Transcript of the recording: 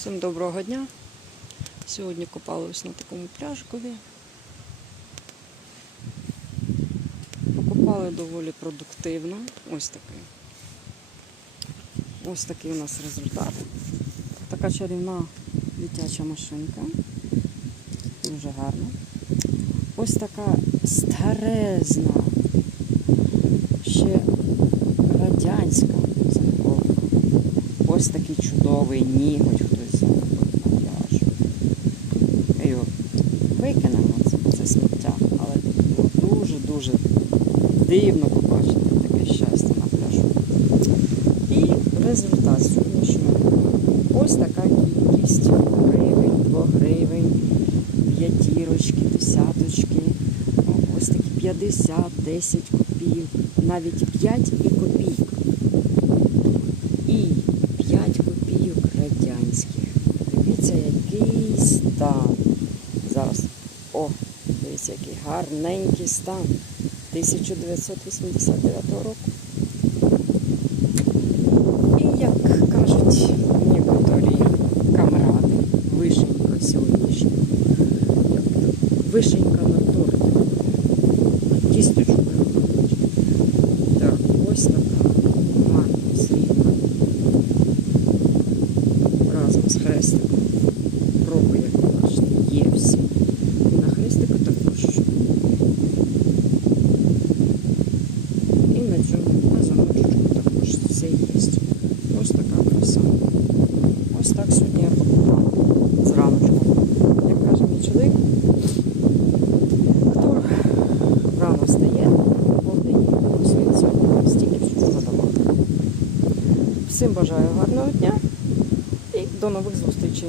Всім доброго дня. Сьогодні купалась на такому пляжкові. Покупали доволі продуктивно. Ось такий. Ось такий у нас результат. Така чарівна дитяча машинка. Дуже гарна. Ось така старезна, ще радянська замковка. Ось такий чудовий ніготь викинемо, це, це сміття, але дуже-дуже дивно побачити таке щастя на пляжу. І результат сьогоднішнього. Ось така кількість гривень, 2 гривень, п'ятірочки, десяточки, ось такі 50, 10 копійок, навіть 5 і копійка. І 5 копійок радянських. Дивіться, який стан. Зараз. О, дивіться, який гарненький стан. 1989 року. І як кажуть некоторі камради, вишенька сьогоднішня. Вишенька Всім бажаю гарного дня і до нових зустрічей.